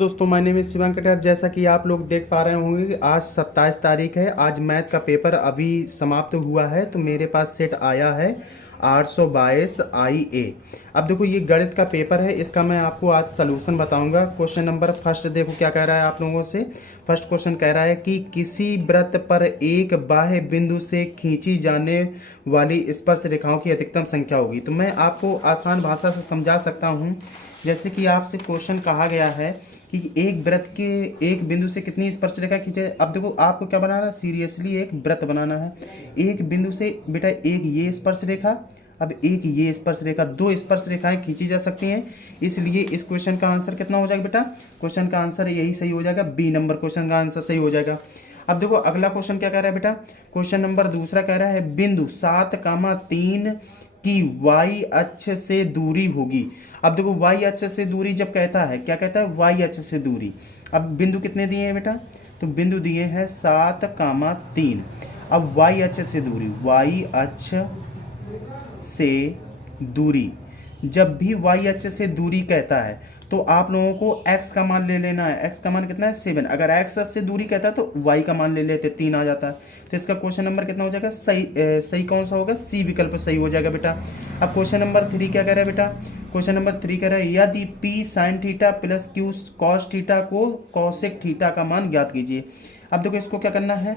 दोस्तों my name is Shivang Katiyar. जैसा कि आप लोग देख पा रहे होंगे आज 27 तारीख है। आज मैथ का पेपर अभी समाप्त हुआ है तो मेरे पास सेट आया है 822 IA। अब देखो ये गणित का पेपर है, इसका मैं आपको आज सलूशन बताऊंगा। क्वेश्चन नंबर फर्स्ट देखो क्या कह रहा है आप लोगों से। फर्स्ट क्वेश्चन कह रहा है कि किसी वृत्त पर एक बाह्य बिंदु से खींची जाने वाली स्पर्श रेखाओं की अधिकतम संख्या होगी। तो मैं आपको आसान भाषा से समझा सकता हूँ। जैसे कि आपसे क्वेश्चन कहा गया है कि एक वृत्त के एक बिंदु से कितनी स्पर्श रेखा खींचे। अब देखो आपको क्या बनाना है, सीरियसली एक वृत्त बनाना है। एक बिंदु से बेटा एक ये स्पर्श रेखा, अब एक ये स्पर्श रेखा, दो स्पर्श रेखाएं खींची जा सकती हैं। इसलिए इस क्वेश्चन का आंसर कितना हो जाएगा बेटा, क्वेश्चन का आंसर यही सही हो जाएगा, बी नंबर क्वेश्चन का आंसर सही हो जाएगा। अब देखो अगला क्वेश्चन क्या कह रहा है बेटा, क्वेश्चन नंबर दूसरा कह रहा है बिंदु 7,3 की वाई अक्ष से दूरी होगी। अब देखो वाई अक्ष से दूरी जब कहता है, क्या कहता है, वाई अक्ष से दूरी। अब बिंदु कितने दिए हैं बेटा, तो बिंदु दिए हैं 7,3। अब वाई अक्ष से दूरी, वाई अक्ष से दूरी, जब भी वाई अक्ष से दूरी कहता है तो आप लोगों को x का मान ले लेना है। x का मान कितना है 7। अगर x से दूरी कहता है तो y का मान ले लेते 3 आ जाता है। तो इसका क्वेश्चन नंबर कितना हो जाएगा, सही कौन सा होगा, सी विकल्प सही हो जाएगा बेटा। अब क्वेश्चन नंबर 3 क्या कह रहा है बेटा, क्वेश्चन नंबर 3 कह रहा है यदि p sin theta plus q cos theta को cosec थीटा का मान ज्ञात कीजिए। अब देखो इसको क्या करना है,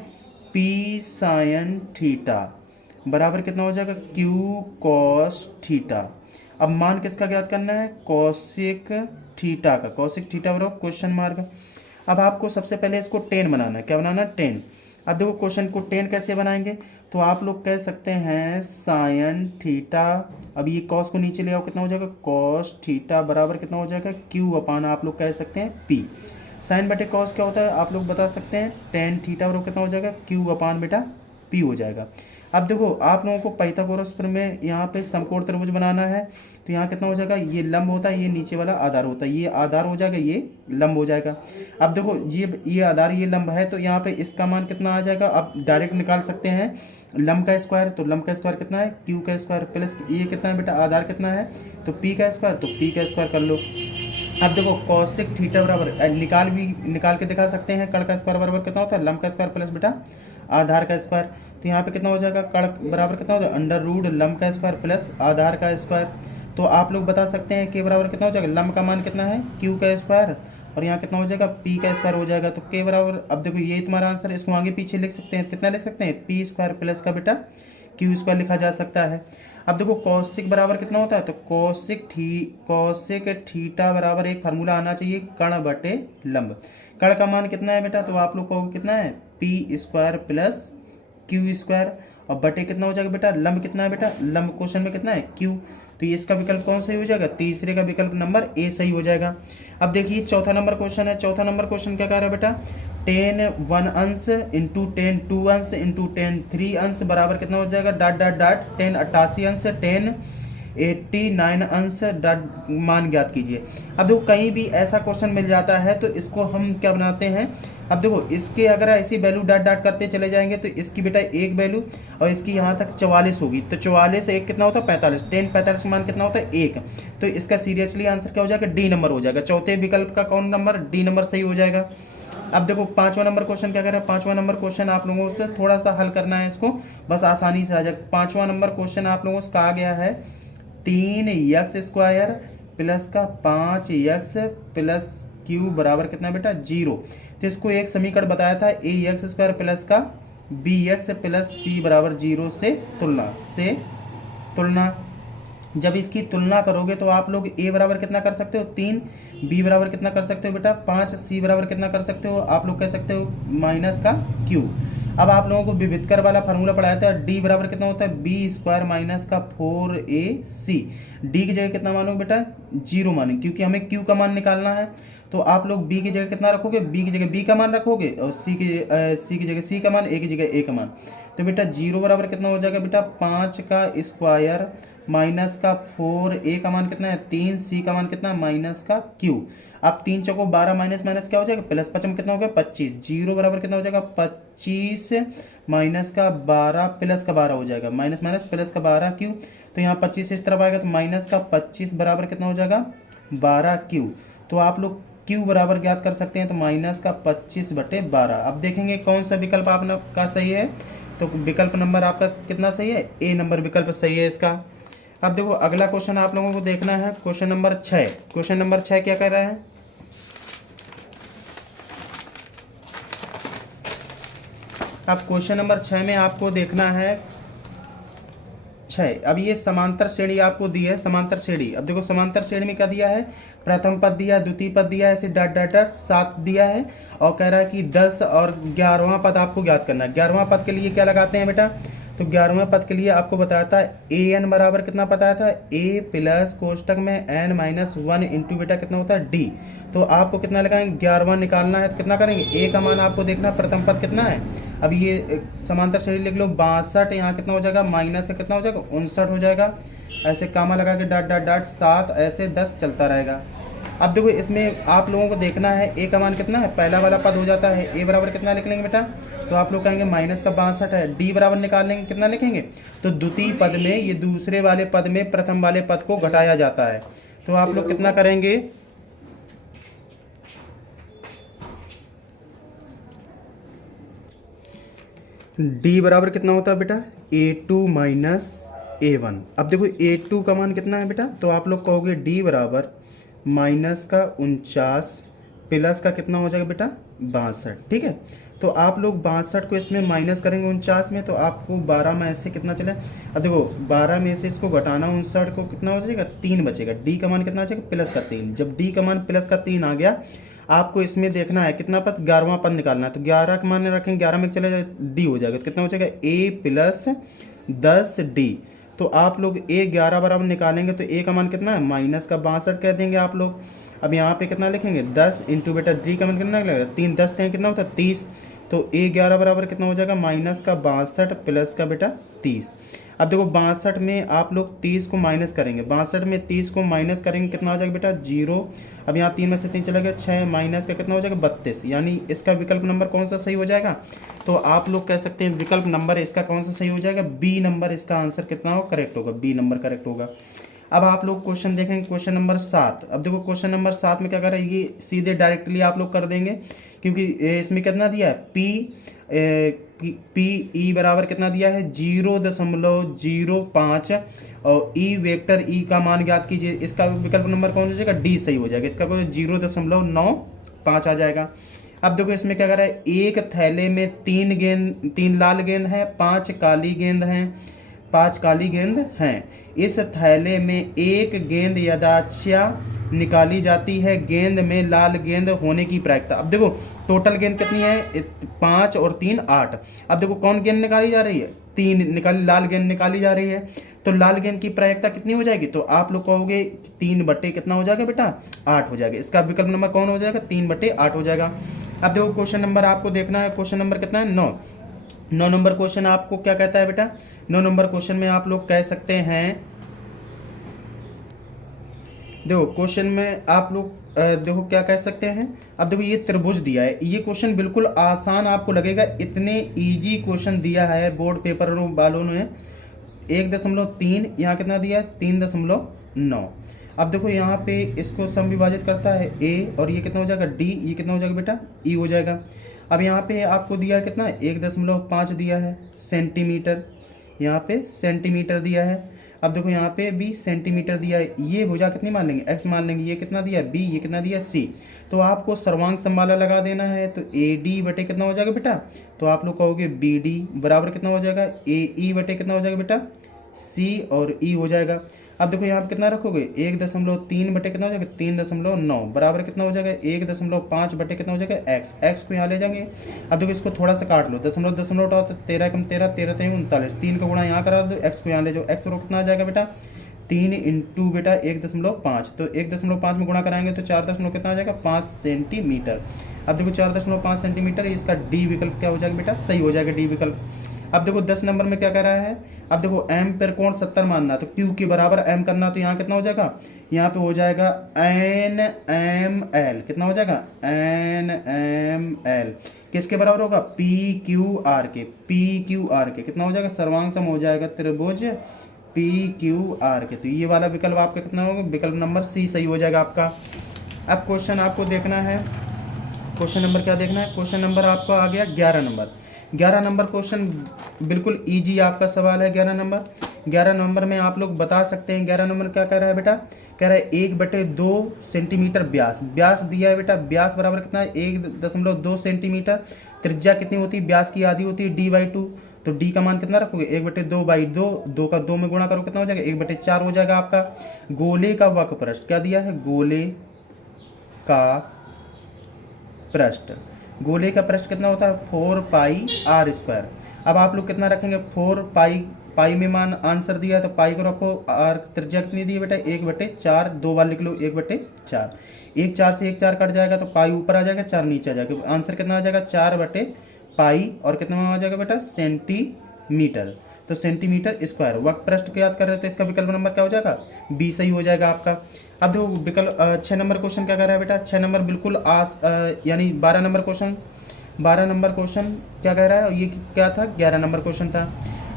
p sin थीटा बराबर कितना हो जाएगा, q cos थीटा। अब मान किसका ज्ञात करना है, कॉसेक थीटा का, कॉसेक थीटा बराबर क्वेश्चन मार्क। अब आपको सबसे पहले इसको 10 बनाना है, क्या बनाना है 10। अब देखो क्वेश्चन को 10 कैसे बनाएंगे, तो आप लोग कह सकते हैं साइन थीटा, अब ये कॉस को नीचे ले आओ कितना हो जाएगा, कॉस थीटा बराबर कितना हो जाएगा, क्यू अपान आप लोग कह सकते हैं पी। साइन बटे कॉस क्या होता है आप लोग बता सकते हैं, टेन थीटा बराबर कितना हो जाएगा, क्यू अपान बेटा पी हो जाएगा। अब देखो आप लोगों को पाइथागोरस में यहाँ पे समकोण त्रिभुज बनाना है, तो यहाँ कितना हो जाएगा, ये लंब होता है, ये नीचे वाला आधार होता है, ये आधार हो जाएगा, ये लंब हो जाएगा। अब देखो ये आधार ये लंब है, तो यहाँ पे इसका मान कितना आ जाएगा, आप डायरेक्ट निकाल सकते हैं लंब का स्क्वायर। तो लंब का स्क्वायर कितना है, क्यू का स्क्वायर प्लस ये कितना है बेटा, आधार कितना है, तो पी का स्क्वायर, तो पी का स्क्वायर कर लो। अब देखो कॉसेक थीटा बराबर निकाल के दिखा सकते हैं, कड़ का स्क्वायर बराबर कितना होता है, लंब का स्क्वायर प्लस बेटा आधार का स्क्वायर। तो यहाँ पे कितना हो जाएगा, कड़ बराबर कितना हो जाएगा, अंडर रूट लंब का स्क्वायर प्लस आधार का स्क्वायर। तो आप लोग बता सकते हैं के बराबर कितना हो जाएगा, लंब का मान कितना है, क्यू का स्क्वायर, और यहाँ कितना हो जाएगा, पी का स्क्वायर हो जाएगा। तो के बराबर, अब देखो ये तुम्हारा आंसर है, इसको आगे पीछे लिख सकते हैं, कितना लिख सकते हैं, पी स्क्वायर प्लस का बेटा क्यू स्क्वायर लिखा जा सकता है। अब देखो कॉसिक बराबर कितना होता है, तो कॉसिक थीटा बराबर एक फार्मूला आना चाहिए, कण बटे लंब। कण का मान कितना है बेटा, तो आप लोग कहोगे कितना है, P square plus Q square, और बटे कितना हो जाएगा बेटा, लंब कितना है बेटा, लंब क्वेश्चन में कितना है, क्यू। तो ये इसका विकल्प कौन सही हो जाएगा, तीसरे का विकल्प नंबर ए सही हो जाएगा। अब देखिए चौथा नंबर क्वेश्चन है, चौथा नंबर क्वेश्चन क्या कह रहा है बेटा, 10 1 अंश इंटू 10 2 अंश इंटू 10 3 अंश बराबर कितना हो जाएगा, डॉट डॉट डॉट 10 88 अंश 10 89 अंश डॉट मान ज्ञात कीजिए। अब देखो कहीं भी ऐसा क्वेश्चन मिल जाता है तो इसको हम क्या बनाते हैं, अब देखो इसके अगर ऐसी वैल्यू डॉट डॉट करते चले जाएंगे तो इसकी बेटा एक वैल्यू और इसकी यहाँ तक 44 होगी, तो 44 एक कितना होता है 45, 10 45 मान कितना होता है एक। तो इसका सीरियसली आंसर क्या हो जाएगा, डी नंबर हो जाएगा। चौथे विकल्प का कौन नंबर, डी नंबर सही हो जाएगा। अब देखो पांचवा नंबर क्वेश्चन क्या कर रहा है, पांचवा नंबर क्वेश्चन आप लोगों से थोड़ा सा हल करना है, इसको बस आसानी से आ जाएगा। पांचवा नंबर क्वेश्चन आप लोगों से कहा गया है 3x स्क्वायर प्लस का 5x प्लस क्यू बराबर कितना बेटा 0। तो इसको एक समीकरण बताया था, ax स्क्वायर प्लस का bx प्लस c बराबर 0 से तुलना। जब इसकी तुलना करोगे तो आप लोग a बराबर कितना कर सकते हो 3, b बराबर कितना कर सकते हो बेटा 5, c बराबर कितना कर सकते हो, आप लोग कह सकते हो माइनस का q। अब आप लोगों को विविधकर वाला फार्मूला पढ़ाया था, d बराबर कितना होता है, बी स्क्वायर माइनस का 4ac। d की जगह कितना मानो बेटा 0 मानो, क्योंकि हमें q का मान निकालना है। तो आप लोग b की जगह कितना रखोगे, b की जगह b का मान रखोगे, और c की जगह c का मान, a की जगह a का मान। तो बेटा 0 बराबर कितना हो जाएगा बेटा 5 का स्क्वायर माइनस का 4a का मान कितना है 3, c का मान कितना है माइनस का q। अब 3 चौको 12 माइनस माइनस क्या हो जाएगा प्लस, 5 में कितना हो गया 25। 0 बराबर कितना हो जाएगा 25 माइनस का 12 प्लस का 12 हो जाएगा, माइनस माइनस प्लस का 12 क्यू। तो यहाँ 25 इस तरफ आएगा तो माइनस का 25 बराबर कितना हो जाएगा 12 क्यू। तो आप लोग क्यू बराबर ज्ञात कर सकते हैं, तो माइनस का 25/12। अब देखेंगे कौन सा विकल्प आपका सही है। तो विकल्प नंबर आपका कितना सही है, ए नंबर विकल्प सही है इसका। अब देखो अगला क्वेश्चन आप लोगों को देखना है, क्वेश्चन नंबर 6। क्वेश्चन नंबर 6 क्या कर रहा है, अब क्वेश्चन नंबर 6 में आपको देखना है 6। अब ये समांतर श्रेणी आपको दी है, समांतर श्रेणी। अब देखो समांतर श्रेणी में क्या दिया है, प्रथम पद दिया है, द्वितीय पद दिया है, ऐसे डॉट डॉट डॉट 7 दिया है, और कह रहा है कि 10 और 11वां पद आपको ज्ञात करना है। 11वां पद के लिए क्या लगाते हैं बेटा, तो 11वें पद के लिए आपको बताया था ए एन बराबर कितना बताया था, ए प्लस कोष्टक में एन माइनस 1 इंटू बेटा कितना होता है डी। तो आपको कितना लगाएंगे, 11वां निकालना है, तो कितना करेंगे, ए का मान आपको देखना है, प्रथम पद कितना है। अब ये समांतर श्रेणी लिख लो, 62, यहाँ कितना हो जाएगा, माइनस का कितना हो जाएगा, 59 हो जाएगा। ऐसे कामा लगा के डॉट डॉट डॉट 7, ऐसे 10 चलता रहेगा। अब देखो इसमें आप लोगों को देखना है ए का मान कितना है, पहला वाला पद हो जाता है, ए बराबर कितना लिख लेंगे बेटा, तो आप लोग कहेंगे माइनस का 62 है। डी बराबर निकाल लेंगे, कितना लिखेंगे, तो द्वितीय पद में ये दूसरे वाले पद में प्रथम वाले पद को घटाया जाता है। तो आप लोग कितना करेंगे, डी बराबर कितना होता है बेटा, A2 माइनस A1। अब देखो A2 का मान कितना है बेटा, तो आप लोग कहोगे डी बराबर माइनस का 49 प्लस का कितना हो जाएगा बेटा 62। ठीक है, तो आप लोग 62 को इसमें माइनस करेंगे 49 में, तो आपको 12 में ऐसे कितना चले। अब देखो 12 में से इसको घटाना 59 को कितना हो जाएगा, 3 बचेगा। डी का मान कितना आ जाएगा, प्लस का 3। जब डी का मान प्लस का 3 आ गया, आपको इसमें देखना है कितना पद, 11वां पद निकालना है। तो 11 का मान रखेंगे, 11 में चले जाए डी हो जाएगा, तो कितना हो जाएगा, ए प्लस 10 डी। तो आप लोग ए 11 बराबर निकालेंगे, तो ए का मान कितना है, माइनस का 62 कह देंगे आप लोग। अब यहाँ पे कितना लिखेंगे, 10 इंटू बेटा डी का मान कितना लगेगा, 3 10 कितना होता है 30। तो ए 11 बराबर कितना हो जाएगा, माइनस का 62 प्लस का बेटा 30। अब देखो 62 में आप लोग 30 को माइनस करेंगे, 62 में 30 को माइनस करेंगे, कितना हो जाएगा बेटा 0। अब यहाँ 3 में से 3 चला गया, 6 माइनस का कितना हो जाएगा 32। यानी इसका विकल्प नंबर कौन सा सही हो जाएगा, तो आप लोग कह सकते हैं विकल्प नंबर इसका कौन सा सही हो जाएगा, बी नंबर इसका आंसर कितना हो, करेक्ट होगा, बी नंबर करेक्ट होगा। अब आप लोग क्वेश्चन देखेंगे, क्वेश्चन नंबर 7। अब देखो क्वेश्चन नंबर 7 में क्या कर रहा है, ये सीधे डायरेक्टली आप लोग कर देंगे, क्योंकि इसमें कितना दिया है, पी ई बराबर कितना दिया है 0.05, और ई वेक्टर ई का मान ज्ञात कीजिए। इसका विकल्प नंबर कौन हो जाएगा, डी सही हो जाएगा, इसका कोई 0.95 आ जाएगा। अब देखो इसमें क्या कर रहा है, एक थैले में 3 लाल गेंद हैं, 5 काली गेंद हैं, 5 काली गेंद हैं। इस थैले में एक गेंद यदाच्छा निकाली जाती है, गेंद में लाल गेंद होने की प्रायिकता। अब देखो टोटल गेंद कितनी है, 5 और 3 8। अब देखो कौन गेंद निकाली जा रही है, 3 निकाली, लाल गेंद निकाली जा रही है, तो लाल गेंद की प्रायिकता कितनी हो जाएगी, तो आप लोग कहोगे 3 बटे कितना हो जाएगा बेटा 8 हो जाएगा। इसका विकल्प नंबर कौन हो जाएगा, 3 बटे 8 हो जाएगा। अब देखो क्वेश्चन नंबर आपको देखना है, क्वेश्चन नंबर कितना है 9 नंबर क्वेश्चन आपको क्या कहता है बेटा, 9 नंबर क्वेश्चन में आप लोग कह सकते हैं, देखो क्वेश्चन में आप लोग देखो क्या कह सकते हैं। अब देखो ये त्रिभुज दिया है, ये क्वेश्चन बिल्कुल आसान आपको लगेगा, इतने इजी क्वेश्चन दिया है बोर्ड पेपर वालों ने। 1.3 यहाँ कितना दिया है 3.9। अब देखो यहाँ पे इसको सम विभाजित करता है ए, और ये कितना हो जाएगा डी, ये कितना हो जाएगा बेटा ई हो जाएगा। अब यहाँ पे आपको दिया है कितना 1.5 दिया है सेंटीमीटर, यहाँ पे सेंटीमीटर दिया है। अब देखो यहाँ पे भी सेंटीमीटर दिया है, ये भुजा कितनी मान लेंगे एक्स मान लेंगे, ये कितना दिया बी, ये कितना दिया सी। तो आपको सर्वांग समबाला लगा देना है, तो ए डी बटे कितना हो जाएगा बेटा, तो आप लोग कहोगे बी डी बराबर कितना हो जाएगा ए ई बटे कितना हो जाएगा बेटा सी और ई हो जाएगा। अब देखो यहाँ पे कितना रखोगे 1.3 बटे कितना हो जाएगा 3.9 बराबर कितना हो जाएगा 1.5 बटे कितना हो जाएगा एक्स, एक्स को यहाँ ले जाएंगे। अब देखो इसको थोड़ा सा काट लो, दशमलव दशमलव उठाओ तो 13 कम 13 13 39, 3 का गुणा यहाँ करा दो, एक्स को यहाँ ले जाओ, एक्स को कितना आ जाएगा बेटा 3 इंटू बेटा 1.5, तो 1.5 में गुणा कराएंगे तो 4 दशमलव कितना आ जाएगा 5 सेंटीमीटर। अब देखो 4.5 सेंटीमीटर, इसका डी विकल्प क्या हो जाएगा बेटा सही हो जाएगा डी विकल्प। अब देखो 10 नंबर में क्या कर रहा है, अब देखो एम पर कोण 70 मानना, तो क्यू के बराबर एम करना, तो यहाँ कितना हो जाएगा, यहाँ पे हो जाएगा एन एम एल, कितना हो जाएगा एन एम एल, किसके बराबर होगा पी क्यू आर के, पी क्यू आर के कितना हो जाएगा सर्वांग सम हो जाएगा त्रिभुज पी क्यू आर के। तो ये वाला विकल्प आपका कितना होगा, विकल्प नंबर सी सही हो जाएगा आपका। अब क्वेश्चन आपको देखना है, क्वेश्चन नंबर क्या देखना है, क्वेश्चन नंबर आपका आ गया 11 नंबर। 11 नंबर क्वेश्चन बिल्कुल इजी आपका सवाल है। 11 नंबर में आप लोग बता सकते हैं। 11 नंबर क्या कह रहा है बेटा, कह रहा है 1/2 सेंटीमीटर व्यास दिया है बेटा। व्यास बराबर कितना है, 1.2 सेंटीमीटर। त्रिज्या कितनी होती है, व्यास की आधी होती है d/2। तो d का मान कितना रखोगे, 1/2/2, 2 का 2 में गुणा करो कितना हो जाएगा, 1/4 हो जाएगा आपका। गोले का वक्र पृष्ठ क्या दिया है, गोले का पृष्ठ, गोले का पृष्ठ कितना होता है 4πr²। अब आप लोग कितना रखेंगे, 4 पाई में मान आंसर दिया है तो पाई को रखो। आर त्रिज्या कितनी दी है बेटा, 1/4, 2 बार लिख लो 1/4। 1 4 से 1 4 कट जाएगा तो पाई ऊपर आ जाएगा, 4 नीचे आ जाएगा। आंसर कितना आ जाएगा, 4/पाई और कितना आ जाएगा बेटा, सेंटीमीटर। तो सेंटीमीटर स्क्वायर। वक्र पृष्ठ को याद कर रहे हो तो इसका विकल्प नंबर क्या हो जाएगा, बी सही हो जाएगा आपका। अब देखो विकल्प 6 नंबर क्वेश्चन क्या कर रहा है बेटा, 6 नंबर बिल्कुल यानी 12 नंबर क्वेश्चन, 12 नंबर क्वेश्चन क्या कह रहा है, ये क्या था, 11 नंबर क्वेश्चन था।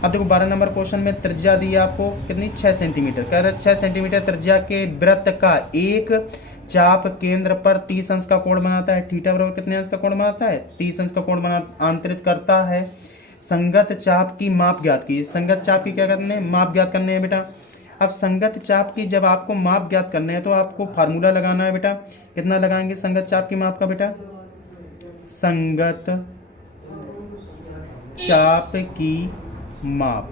अब देखो 12 नंबर क्वेश्चन में त्रिज्या दी है आपको कितनी, 6 सेंटीमीटर। कह रहा है 6 सेंटीमीटर त्रिज्या के वृत्त का एक चाप केंद्र पर 30 अंश का कोण बनाता है। थीटा बराबर कितने अंश का कोण बनाता है, 30 अंश का कोण आंतरित करता है। संगत चाप की माप ज्ञात की। संगत चाप की क्या करने हैं, माप ज्ञात करने हैं बेटा। अब संगत चाप की जब आपको माप ज्ञात करने हैं तो आपको फार्मूला लगाना है बेटा। कितना लगाएंगे संगत चाप की माप का बेटा, संगत चाप की माप।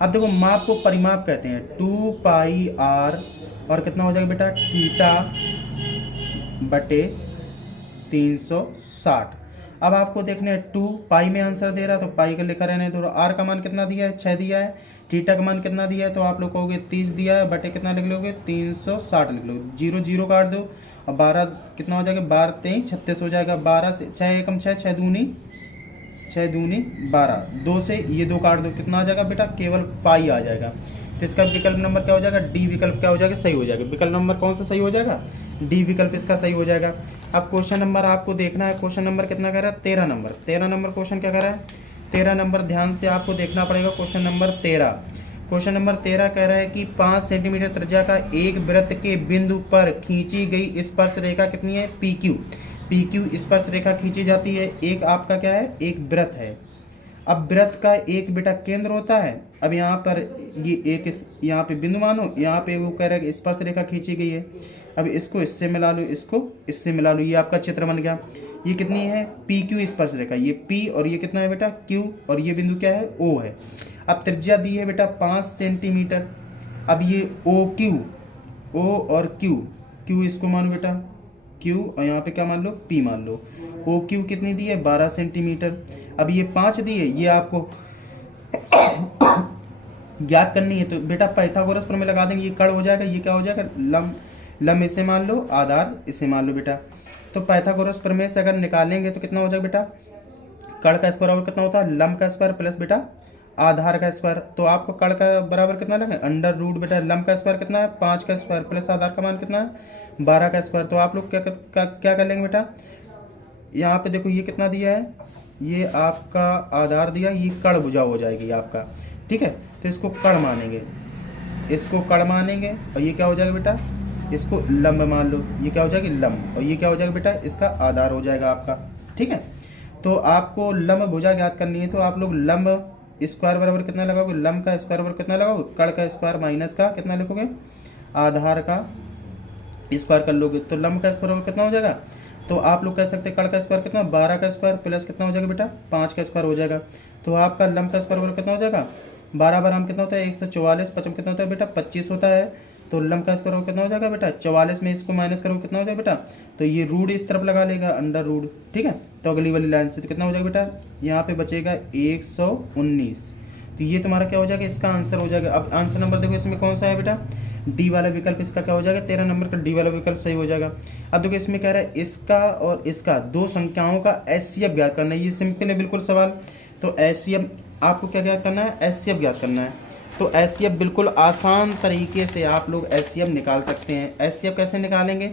अब देखो माप को परिमाप कहते हैं, 2πr और कितना हो जाएगा बेटा, θ/360। अब आपको देखने 2 पाई में आंसर दे रहा तो पाई का लिखा रहने दो। आर का मान कितना दिया है, 6 दिया है। थीटा का मान कितना दिया है, तो आप लोग कहोगे 30 दिया है, बटे कितना लिख लोगे, 360 लिख लो। 0 0 काट दो और 12 कितना हो जाएगा, 12 3 36 हो जाएगा। 12 से 6 एकम 6, 6 दूनी 12, 2 से ये 2 काट दो, कितना आ जाएगा बेटा, केवल पाई आ जाएगा। तो इसका विकल्प नंबर क्या हो जाएगा, डी विकल्प क्या हो जाएगा, सही हो जाएगा। विकल्प नंबर कौन सा सही हो जाएगा, डी विकल्प इसका सही हो जाएगा। अब क्वेश्चन नंबर आपको देखना है, क्वेश्चन नंबर कितना कह रहा है, 13 नंबर। 13 नंबर क्वेश्चन क्या कह रहा है, 13 नंबर ध्यान से आपको देखना पड़ेगा। क्वेश्चन नंबर 13, क्वेश्चन नंबर 13 कह रहा है कि 5 सेंटीमीटर त्रिज्या का एक वृत्त के बिंदु पर खींची गई स्पर्श रेखा कितनी है, PQ। PQ स्पर्श रेखा खींची जाती है। एक आपका क्या है, एक वृत्त है। अब वृत्त का एक बेटा केंद्र होता है। अब यहाँ पर ये एक यहाँ पे बिंदु मानो, यहाँ पे वो कह रहा है कि स्पर्श रेखा खींची गई है। अब इसको इससे मिला लो, इसको इससे मिला लो, ये आपका चित्र बन गया। ये कितनी है, PQ स्पर्श रेखा, ये P और ये कितना है बेटा, Q, और ये बिंदु क्या है, O है। अब त्रिज्या दी है बेटा 5 सेंटीमीटर। अब ये OQ, O और Q इसको मानो बेटा Q और यहाँ पे क्या मान लो, P मान लो। OQ कितनी दी है, 12 सेंटीमीटर। अब ये 5 दी है, ये आपको ज्ञात करनी है। तो बेटा पाइथागोरस प्रमेय लगा देंगे, ये कर्ण हो जाएगा, ये क्या हो जाएगा, लंब इसे मान लो, आधार इसे मान लो बेटा। तो पाइथागोरस प्रमेय से अगर निकालेंगे तो कितना हो जाएगा बेटा, कर्ण का स्क्वायर बराबर कितना होता है, लंब का स्क्वायर प्लस बेटा आधार का स्क्वायर। तो आपको कर्ण का बराबर कितना लगे, अंडर रूट बेटा लंब का स्क्वायर कितना है, 5 का स्क्वायर प्लस आधार का मान कितना है, 12 का स्क्वायर। तो आप लोग क्या कर लेंगे बेटा, यहाँ पे देखो ये कितना दिया है, ये आपका आधार दिया, ये कर्ण भुजा हो जाएगी आपका, ठीक है। तो इसको कर्ण मानेंगे, इसको कर्ण मानेंगे और ये क्या हो जाएगा बेटा, इसको लंब मान लो, ये क्या हो जाएगी लंब, और ये क्या हो जाएगा बेटा, इसका आधार हो जाएगा आपका, ठीक है। तो आपको लंब भुजा ज्ञात करनी है, तो आप लोग लंब स्क्वायर बराबर कितना लगाओगे, लंब का स्क्वायर बराबर कितना लगाओगे, कर्ण का स्क्वायर माइनस का कितना लिखोगे, आधार का स्क्वायर कर लोगे। तो लंब का स्क्वायर कितना हो जाएगा, तो आप लोग कह सकते हैं कर्ण का स्क्वायर कितना, 12 का स्क्वायर प्लस कितना हो जाएगा बेटा, 5 का स्क्वायर हो जाएगा। तो आपका लंब का स्क्वायर कितना हो जाएगा, 12 बार हम कितना होता है 144, 55 कितना होता है बेटा 25 होता है। तो लंब का स्क्वायर कितना हो जाएगा बेटा 44 में इसको माइनस करो कितना हो जाएगा बेटा, तो ये रूट इस तरफ लगा लेगा, अंडर रूट, ठीक है। तो अगली वाली लाइन से तो कितना हो जाएगा बेटा, यहाँ पे बचेगा 119। तो ये तुम्हारा क्या हो जाएगा, इसका आंसर हो जाएगा। अब आंसर नंबर देखो इसमें कौन सा है बेटा, डी वाला विकल्प इसका क्या हो जाएगा, 13 नंबर का डी वाला विकल्प सही हो जाएगा। अब देखो इसमें कह रहा है इसका और इसका दो संख्याओं का एचसीएफ ज्ञात करना है। ये सिंपल है बिल्कुल सवाल। तो एचसीएफ आपको क्या ज्ञात करना है, एचसीएफ ज्ञात करना है। तो एचसीएफ बिल्कुल आसान तरीके से आप लोग एचसीएफ निकाल सकते हैं। एचसीएफ कैसे निकालेंगे,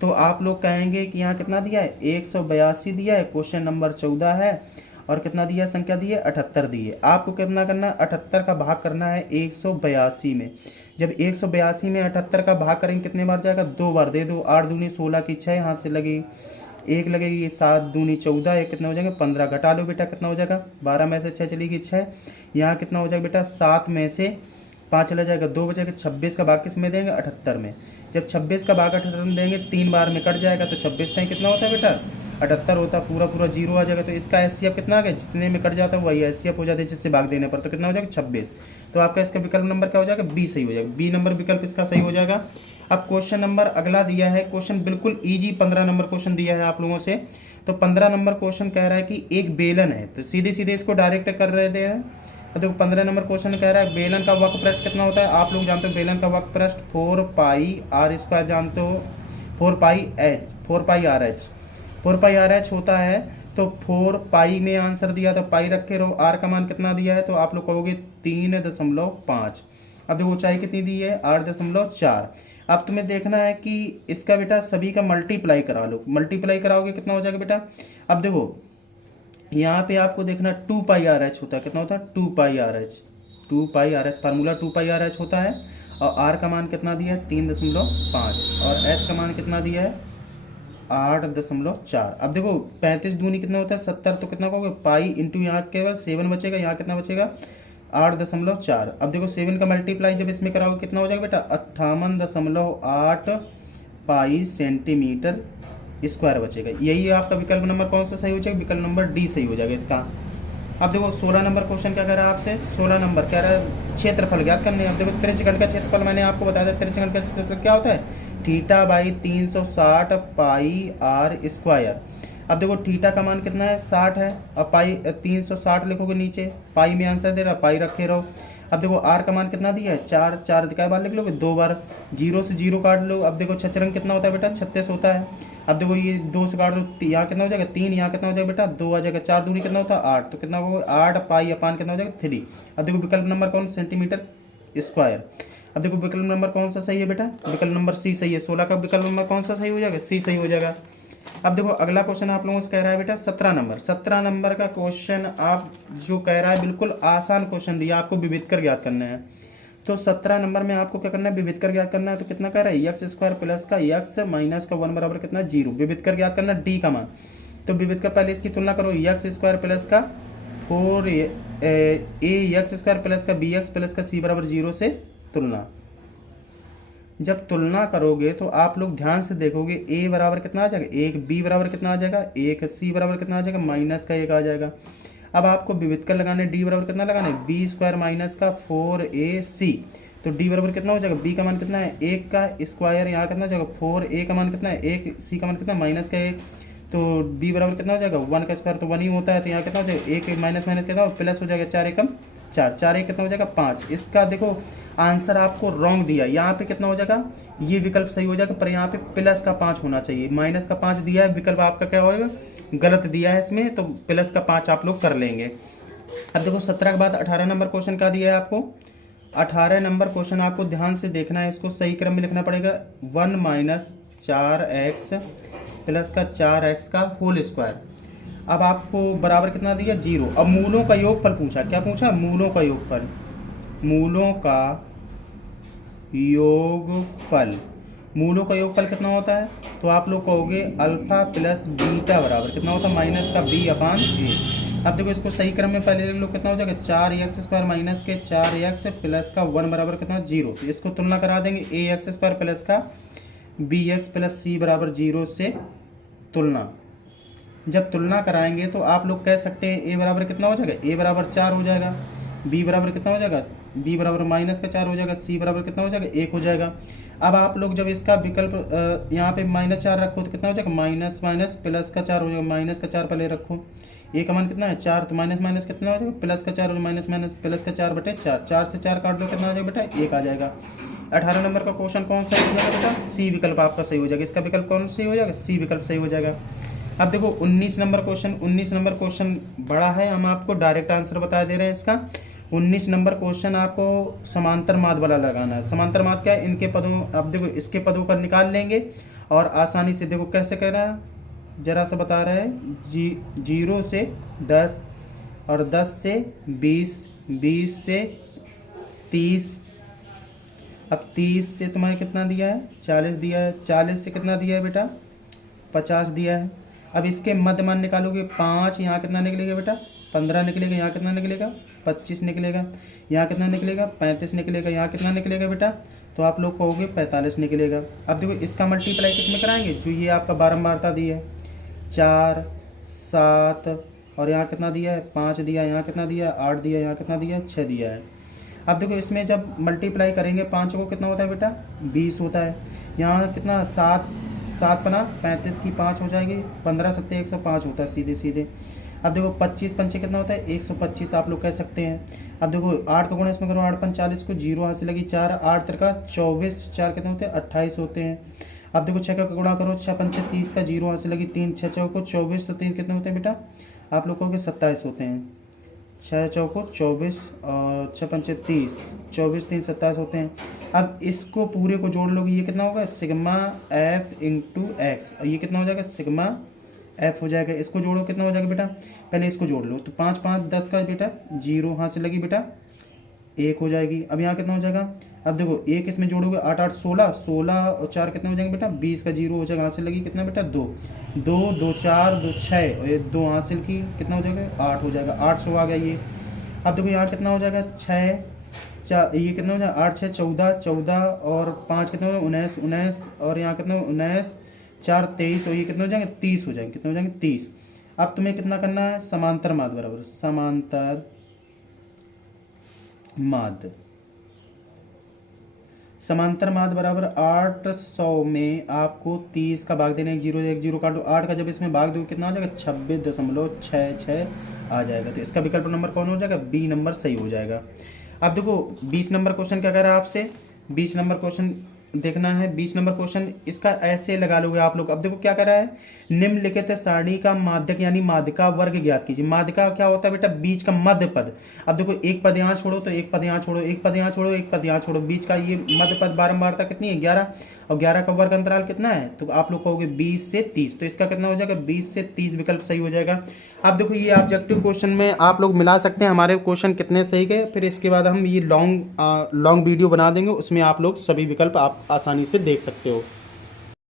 तो आप लोग कहेंगे कि यहाँ कितना दिया है 182 दिया है, क्वेश्चन नंबर 14 है, और कितना दिया है, संख्या दी है 78 दी है। आपको कितना करना है, 78 का भाग करना है 182 में। जब 182 में 78 का भाग करेंगे कितने बार जाएगा, 2 बार। दे दो, 8 दूनी 16 की 6 यहाँ से लगी, 1 लगेगी, 7 दूनी 14, एक कितना हो जाएगा 15। घटा लो बेटा, कितना हो जाएगा, 12 में से 6 चलेगी 6, यहाँ कितना हो जाएगा बेटा, 7 में से 5 चला जाएगा, 2 बचेगा। 26 का भाग किस में देंगे, 78 में। जब 26 का भाग 78 में देंगे 3 बार में कट जाएगा, तो 26 टाइम कितना होता है बेटा, 78 होता है। पूरा पूरा जीरो आ जाएगा। तो इसका एचसीएफ कितना आ गया, जितने में कट जाता है वही एचसीएफ हो जाता है जिससे भाग देने पर। तो कितना हो जाएगा, 26। तो आपका इसका विकल्प नंबर क्या हो जाएगा, बी सही हो जाएगा। बी नंबर विकल्प इसका सही हो जाएगा। अब क्वेश्चन नंबर अगला दिया है, क्वेश्चन बिल्कुल ईजी 15 नंबर क्वेश्चन दिया है आप लोगों से। तो 15 नंबर क्वेश्चन कह रहा है कि एक बेलन है, तो सीधे सीधे इसको डायरेक्ट कर रहे थे। तो देखो 15 नंबर क्वेश्चन कह रहा है बेलन का वक्र पृष्ठ कितना होता है। आप लोग जानते हो बेलन का वक्र पृष्ठ 4 पाई आर स्क्वायर, जानते हो 4 पाई आर एच होता है। तो 4 पाई में आंसर दिया, तो पाई रखे रहो। आर का मान कितना दिया है, तो आप लोग कहोगे 3.5। अब देखो ऊंचाई कितनी दी है, 8.4। अब तुम्हें देखना है कि इसका बेटा सभी का मल्टीप्लाई करा लो। मल्टीप्लाई कराओगे कितना हो जाएगा बेटा। अब देखो यहाँ पे आपको देखना 2 पाई आर एच होता है, कितना होता है, 2 पाई आर एच। फार्मूला 2 पाई आर एच होता है। और आर का मान कितना दिया है, 3.5, और एच का मान कितना दिया है, 8.4। अब देखो 35 दूनी कितना होता है, 70। तो कितना कहोगे, पाई इंटू यहाँ केवल 7 बचेगा, यहाँ कितना बचेगा, 8.4। अब देखो 7 का मल्टीप्लाई जब इसमें कराओगे कितना हो जाएगा बेटा, 58.8 पाई सेंटीमीटर स्क्वायर बचेगा। यही आपका विकल्प नंबर कौन सा सही हो जाएगा, विकल्प नंबर डी सही हो जाएगा इसका। अब देखो 16 नंबर क्वेश्चन क्या कह रहा है आपसे, 16 नंबर कह रहा है क्षेत्रफल ज्ञात करने। अब देखो त्रिज्यखंड का क्षेत्रफल मैंने आपको बताया था, त्रिज्यखंड का क्षेत्रफल क्या होता है, theta by 360 pi R square. अब देखो थीटा का मान कितना है, 60 है, और पाई 360 लिखोगे नीचे, पाई में आंसर दे रहा, पाई रखे रहो। अब देखो आर का मान कितना दिया है, 4 दिखाए बार लिख लोगे, 2 बार, 0 से 0 काट लो। अब देखो छचरंग कितना होता है बेटा, 36 होता है। अब देखो ये 2 से काट लो, यहाँ कितना हो जाएगा 3, यहाँ कितना हो जाएगा बेटा 2 आ जाएगा, 4 दूनी कितना होता है 8, तो कितना होगा 8 पाई अपान कितना हो जाएगा 3। अब देखो विकल्प नंबर कौन, सेंटीमीटर स्क्वायर। अब देखो विकल्प नंबर कौन सा सही है बेटा, विकल्प नंबर सी सही है। 16 का विकल्प नंबर कौन सा सही हो जाएगा, सी सही हो जाएगा। अब देखो अगला क्वेश्चन आप लोगों से कह रहा है बेटा 17 नंबर का क्वेश्चन आप जो कह रहा है बिल्कुल आसान क्वेश्चन दिया, आपको विविधकर ज्ञात करना है। तो 17 नंबर में आपको क्या करना है, विविधकर ज्ञात करना है। तो कितना कह रहा है, एक्स स्क्वायर प्लस का एक्स माइनस का 1 बराबर कितना 0। विविधकर ज्ञात करना डी का मान। तो विविधकर पहले इसकी तुलना करो, एक्स स्क्वायर प्लस का 4 एक्स स्क्वायर प्लस का बी एक्स प्लस का सी बराबर 0 से तुलना। जब तुलना करोगे तो आप लोग ध्यान से देखोगे, ए बराबर कितना आ जाएगा 1, बी बराबर कितना आ जाएगा 1, सी बराबर कितना आ जाएगा माइनस का 1 आ जाएगा। अब आपको विविधकर लगाने, डी बराबर कितना लगाना है, बी स्क्वायर माइनस का 4ac। तो डी बराबर कितना हो जाएगा, बी का मान कितना है 1 का स्क्वायर, यहाँ कितना हो जाएगा 4a का मान कितना है 1, सी का मान कितना माइनस का 1। तो बी बराबर कितना हो जाएगा 1 का स्क्वायर तो 1 ही होता है। तो यहाँ कितना हो जाएगा 1 माइनस माइनस कितना प्लस हो जाएगा, 4 एकम 4, 4 1 कितना हो जाएगा 5। इसका देखो आंसर आपको रॉन्ग दिया, यहाँ पे कितना हो जाएगा, ये विकल्प सही हो जाएगा, पर यहाँ पे प्लस का 5 होना चाहिए, माइनस का 5 दिया है, विकल्प आपका क्या होगा, गलत दिया है इसमें, तो प्लस का 5 आप लोग कर लेंगे। अब देखो 17 के बाद 18 नंबर क्वेश्चन क्या दिया है आपको। 18 नंबर क्वेश्चन आपको ध्यान से देखना है, इसको सही क्रम में लिखना पड़ेगा। 1 माइनस 4x प्लस का 4x का होल स्क्वायर। अब आपको बराबर कितना दिया 0। अब मूलों का योगफल पूछा, क्या पूछा, मूलों का योगफल। मूलों का योगफल, मूलों का योगफल कितना होता है, तो आप लोग कहोगे अल्फा प्लस बीटा बराबर कितना होता है माइनस का b अपान a। अब देखो इसको सही क्रम में पहले लिख लो, कितना हो जाएगा 4x स्क्वायर माइनस के 4x प्लस का 1 बराबर कितना 0। तो इसको तुलना करा देंगे, ax स्क्वायर प्लस का bx प्लस c बराबर 0 से तुलना। जब तुलना कराएंगे तो आप लोग कह सकते हैं a बराबर कितना हो जाएगा, a बराबर 4 हो जाएगा, b बराबर कितना हो जाएगा, b बराबर माइनस का 4 हो जाएगा, c बराबर कितना हो जाएगा 1 हो जाएगा। अब आप लोग जब इसका विकल्प यहाँ पे -4 रखो तो कितना हो जाएगा, माइनस माइनस प्लस का 4 हो जाएगा, माइनस का 4 पहले रखो, a का मान कितना है 4, तो माइनस माइनस कितना हो जाएगा प्लस का 4 और माइनस माइनस प्लस का 4 बटे 4, 4 से 4 काट दो कितना आ जाएगा बेटा 1 आ जाएगा। 18 नंबर का क्वेश्चन कौन सा हो जाएगा बेटा, सी विकल्प आपका सही हो जाएगा। इसका विकल्प कौन सही हो जाएगा, सी विकल्प सही हो जाएगा। अब देखो 19 नंबर क्वेश्चन, 19 नंबर क्वेश्चन बड़ा है, हम आपको डायरेक्ट आंसर बता दे रहे हैं इसका। 19 नंबर क्वेश्चन आपको समांतर माद वाला लगाना है। समांतर माद क्या है, इनके पदों, अब देखो इसके पदों का निकाल लेंगे और आसानी से देखो कैसे कह रहा है, जरा सा बता रहा है 0 से 10 और 10 से 20, 20 से 30। अब 30 से तुम्हारे कितना दिया है, 40 दिया है। 40 से कितना दिया है बेटा, 50 दिया है। अब इसके मध्य मान निकालोगे, 5 यहाँ कितना निकलेगा बेटा, 15 निकलेगा। यहाँ कितना निकलेगा, 25 निकलेगा। यहाँ कितना निकलेगा, 35 निकलेगा। यहाँ कितना निकलेगा बेटा, तो आप लोग कहोगे 45 निकलेगा। अब देखो इसका मल्टीप्लाई किस में कराएंगे, जो ये आपका बारंबारता दी है, 4, 7, और यहाँ कितना दिया है, 5 दिया। यहाँ कितना दिया, 8 दिया। यहाँ कितना दिया, 6 दिया है। अब देखो इसमें जब मल्टीप्लाई करेंगे 5 को कितना होता है बेटा, 20 होता है। यहाँ कितना, 7, 7 पना 35 की 5 हो जाएगी, 15 सत्ते 105 होता है सीधे सीधे। अब देखो 25 पंचे कितना होता है, 125 आप लोग कह सकते हैं। अब देखो 8 का गुणा इसमें करो, 8 पंच 40 को 0 हाथ से लगी 4, 8 त्रिका 24, 4 कितने होते हैं, 28 होते हैं। अब देखो 6 का गुणा करो, 6 पंचे 30 का 0 हाथ से लगी 3, 6 चौको 24, तो 3 कितने होते हैं बेटा, आप लोग कहोगे 27 होते हैं। 6 चौको 24 और 6 पंचे 30, 24 3 27 होते हैं। अब इसको पूरे को जोड़ लोगे, ये कितना होगा, सिग्मा एफ इंटू एक्स, और ये कितना हो जाएगा, सिग्मा एफ हो जाएगा। इसको जोड़ो, कितना हो जाएगा बेटा, पहले इसको जोड़ लो, तो 5 5 10 का बेटा 0 हाथ से लगी बेटा 1 हो जाएगी। अब यहाँ कितना हो जाएगा, अब देखो 1 इसमें जोड़ोगे, 8 8 16, 16 और 4 कितने हो जाएंगे बेटा, 20 का 0 हो जाएगा। हाथ से लगी कितना बेटा, 2 2 2 4 2 6, और ये 2 हासिल की कितना हो जाएगा, 8 हो जाएगा। 800 आ गया ये। अब देखो यहाँ कितना हो जाएगा, 6 4, ये कितना हो जाएगा, 8 6 14, 14 और 5 कितना हो जाएगा, 19 19, और यहाँ कितना 19 4 23, और ये कितने हो जाएंगे, 30 हो जाएंगे। कितने हो जाएंगे, 30। अब तुम्हें कितना करना है, समांतर माद बराबर, समांतर माद, समांतर माद बराबर 800 में आपको 30 का भाग देना है, 0 1 0 काटो, 8 का जब इसमें भाग दो कितना हो जाएगा, 26.66 आ जाएगा। तो इसका विकल्प नंबर कौन हो जाएगा, बी नंबर सही हो जाएगा। अब देखो 20 नंबर क्वेश्चन क्या कह रहा है आपसे, 20 नंबर क्वेश्चन देखना है। 20 नंबर क्वेश्चन इसका ऐसे लगा लोगे आप लोग। अब देखो क्या कर रहा है, निम्नलिखित सारणी का माध्यक यानी माध्यका वर्ग ज्ञात कीजिए। माध्यका क्या होता है बेटा, बीच का मध्य पद। अब देखो एक पद यहाँ छोड़ो तो एक पद यहाँ छोड़ो, एक पद यहाँ छोड़ो एक पद यहाँ छोड़ो, बीच का ये मध्य पद बारंबारता कितनी है, 11, और 11 का वर्ग अंतराल कितना है, तो आप लोग कहोगे 20 से 30। तो इसका कितना हो जाएगा, 20 से 30 विकल्प सही हो जाएगा। अब देखो ये ऑब्जेक्टिव क्वेश्चन में आप लोग मिला सकते हैं हमारे क्वेश्चन कितने सही गए, फिर इसके बाद हम ये लॉन्ग वीडियो बना देंगे, उसमें आप लोग सभी विकल्प आप आसानी से देख सकते हो।